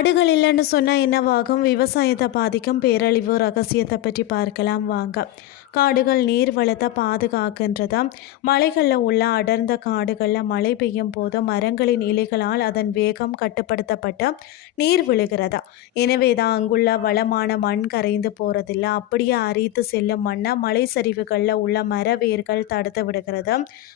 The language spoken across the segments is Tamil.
காடுகள் இல்லைன்னு சொன்னால் என்னவாகும்? விவசாயத்தை பாதிக்கும் பேரழிவு ரகசியத்தை பற்றி பார்க்கலாம். வாங்க. காடுகள் நீர்வளத்தை பாதுகாக்கின்றதா மலைகளில் உள்ள அடர்ந்த காடுகளில் மழை பெய்யும் போது மரங்களின் இலைகளால் அதன் வேகம் கட்டுப்படுத்தப்பட்ட நீர் விழுகிறதா? எனவே தான் அங்குள்ள வளமான மண் கரைந்து போகிறதில்ல அப்படியே அரித்து செல்லும் மண்ணை மலை சரிவுகளில் உள்ள மர வேர்கள் தடுத்து விடுகிறது.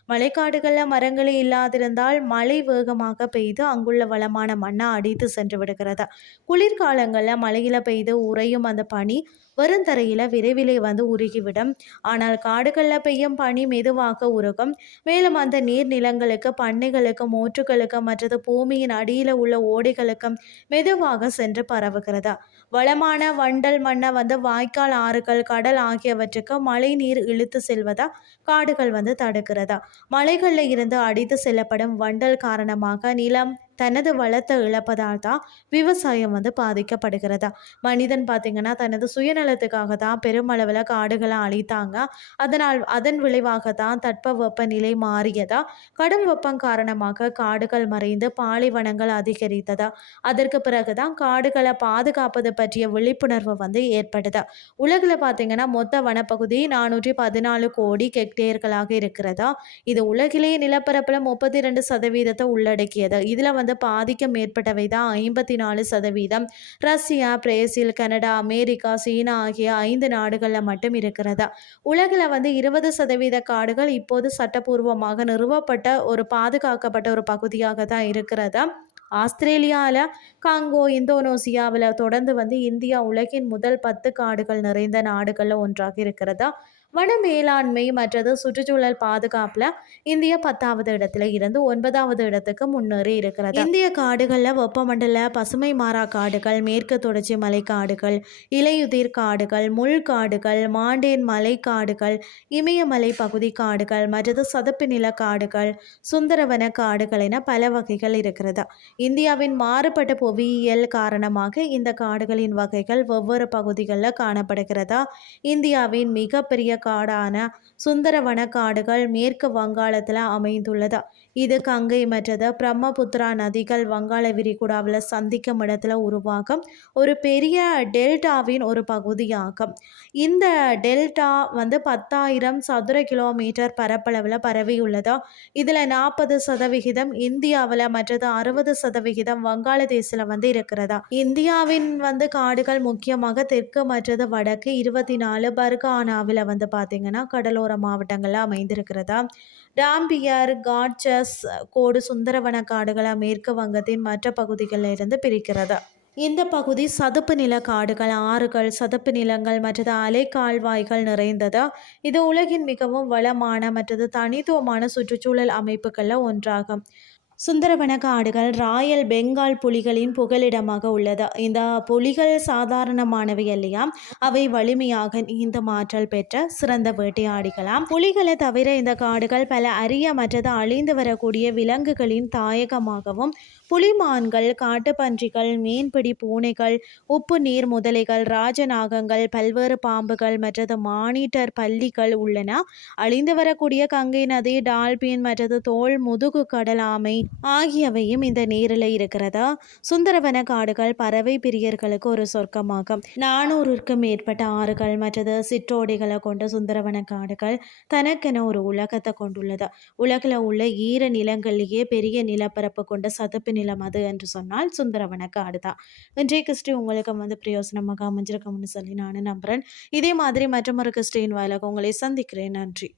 மலைக்காடுகளில் மரங்களே இல்லாதிருந்தால் மழை வேகமாக பெய்து அங்குள்ள வளமான மண்ணை அடித்து சென்று விடுகிறது? குளிர்காலங்களில் மழையில் பெய்து உறையும் அந்த பனி வருந்தரையில் விரைவிலே வந்து உருகிவிடும். ஆனால் காடுகளில் பெய்யும் பனி மெதுவாக உருகும். மேலும் அந்த நீர்நிலங்களுக்கு பண்ணைகளுக்கும் மூற்றுகளுக்கு மற்றது பூமியின் அடியில் உள்ள ஓடைகளுக்கும் மெதுவாக சென்று பரவுகிறது? வளமான வண்டல் மண்ணை வந்து வாய்க்கால் ஆறுகள் கடல் ஆகியவற்றுக்கு மழை நீர் இழுத்து செல்வதா? காடுகள் வந்து தடுக்கிறதா? மலைகளில் இருந்து அடித்து செல்லப்படும் வண்டல் காரணமாக நிலம் தனது வளத்தை இழப்பதால் தான் விவசாயம் வந்து பாதிக்கப்படுகிறதா. மனிதன் பார்த்திங்கன்னா தனது சுயநலத்துக்காக தான் பெருமளவில் காடுகளை அழித்தாங்க. அதனால் அதன் விளைவாக தான் தட்ப நிலை மாறியதா கடும் வெப்பம் காரணமாக காடுகள் மறைந்து பாலைவனங்கள் அதிகரித்ததா அதற்கு பிறகு தான் காடுகளை பாதுகாப்பது பற்றிய விழிப்புணர்வு வந்து ஏற்படுது உலகில் பார்த்திங்கன்னா மொத்த வனப்பகுதி நானூற்றி பதினாலு கோடி ஹெக்டேர்களாக இருக்கிறதா இது உலகிலேயே நிலப்பரப்பில் முப்பத்தி ரெண்டு சதவீதத்தை உள்ளடக்கியது. இதில் வந்து வந்து பாதிக்க மேற்பட்டவை தான் ஐம்பத்தி நாலு சதவீதம். Russia Brazil Canada America China ஆகிய ஐந்து நாடுகளில் மட்டும் இருக்கிறதா? உலகில் வந்து இருபது சதவீத காடுகள் இப்போது சட்டப்பூர்வமாக நிறுவப்பட்ட ஒரு பாதுகாக்கப்பட்ட ஒரு பகுதியாக தான் இருக்கிறதா? ஆஸ்திரேலியாவில் காங்கோ இந்தோனேசியாவில் தொடர்ந்து வந்து இந்தியா உலகின் முதல் பத்து காடுகள் நிறைந்த நாடுகளில் ஒன்றாக இருக்கிறதா? வன மேலாண்மை மற்றது சுற்றுச்சூழல் பாதுகாப்பில் இந்தியா பத்தாவது இடத்துல இருந்து ஒன்பதாவது இடத்துக்கு முன்னேறி இருக்கிறது. இந்திய காடுகளில் வெப்பமண்டல பசுமை மாறா காடுகள் மேற்கு தொடர்ச்சி மலை காடுகள் இலையுதிர் காடுகள் முள் காடுகள் மாண்டேன் மலை காடுகள் இமயமலை பகுதி காடுகள் மற்றது சதுப்பு நில காடுகள் சுந்தரவன காடுகள் என பல வகைகள் இருக்கிறது. இந்தியாவின் மாறுபட்ட புவியியல் காரணமாக இந்த காடுகளின் வகைகள் ஒவ்வொரு பகுதிகளில் காணப்படுகிறதா? இந்தியாவின் மிகப்பெரிய காடான சுந்தரவன காடுகள் மேற்கு வங்காளத்தில் அமைந்துள்ளது. இது கங்கை மற்றது பிரம்மபுத்திரா நதிகள் வங்காள விரிகுடாவில் சந்திக்கும் இடத்துல உருவாகும். ஒரு பெரிய டெல்டாவின் ஒரு பகுதியாகும். இந்த டெல்டா வந்து பத்தாயிரம் சதுர கிலோமீட்டர் பரப்பளவில் பரவியுள்ளதா. இதில் நாற்பது சதவிகிதம் இந்தியாவில் மற்றது அறுபது சதவிகிதம் வங்காளதேசில் வந்து இருக்கிறதா? இந்தியாவின் வந்து காடுகள் முக்கியமாக தெற்கு மற்றது வடக்கு இருபத்தி நாலு பர்கானாவில் வந்து பார்த்தீங்கன்னா கடலோர மாவட்டங்களில் அமைந்திருக்கிறதா? டாம்பியர் காட்சஸ் கோடு சுந்தரவன காடுகளை மேற்கு வங்கத்தின் மற்ற பகுதிகளில் இருந்து பிரிக்கிறது? இந்த பகுதி சதுப்பு நில காடுகள் ஆறுகள் சதுப்பு நிலங்கள் மற்றது அலை கால்வாய்கள் நிறைந்தது? இது உலகின் மிகவும் வளமான மற்றது தனித்துவமான சுற்றுச்சூழல் அமைப்புகளில் ஒன்றாகும். சுந்தரவன காடுகள் ராயல் பெங்கால் புலிகளின் புகலிடமாக உள்ளது. இந்த புலிகள் சாதாரணமானவை இல்லையா அவை வலிமையாக நீந்த மாற்றல் பெற்ற சிறந்த வேட்டையாடிகளாம். புலிகளை தவிர இந்த காடுகள் பல அரிய மற்றது அழிந்து வரக்கூடிய விலங்குகளின் தாயகமாகவும் புலிமான்கள் காட்டுப்பன்றிகள் மீன்பிடி பூனைகள் உப்பு நீர் முதலைகள் ராஜநாகங்கள் பல்வேறு பாம்புகள் மற்றது மானிட்டர் பள்ளிகள் உள்ளன. அழிந்து வரக்கூடிய கங்கை நதி டால்பின் மற்றது தோல் முதுகு கடலாமை ஆகியவையும் இந்த நீரில் இருக்கிறதா? சுந்தரவன காடுகள் பறவை பிரியர்களுக்கு ஒரு சொர்க்கமாகும். நானூறுக்கும் மேற்பட்ட ஆறுகள் மற்றது சிற்றோடைகளை கொண்ட சுந்தரவன காடுகள் தனக்கென ஒரு உலகத்தை கொண்டுள்ளது. உலகில் உள்ள ஈர நிலங்களிலேயே பெரிய நிலப்பரப்பு கொண்ட சதுப்பு நிலம் அது என்று சொன்னால் சுந்தரவன காடு தான் இன்றைய கிறிஸ்டி உங்களுக்கு வந்து பிரயோசனமாக அமைஞ்சிருக்கோம்னு சொல்லி நான் நம்புகிறேன் இதே மாதிரி மற்றொரு கிறிஸ்டின் வாயிலாக உங்களை சந்திக்கிறேன். நன்றி.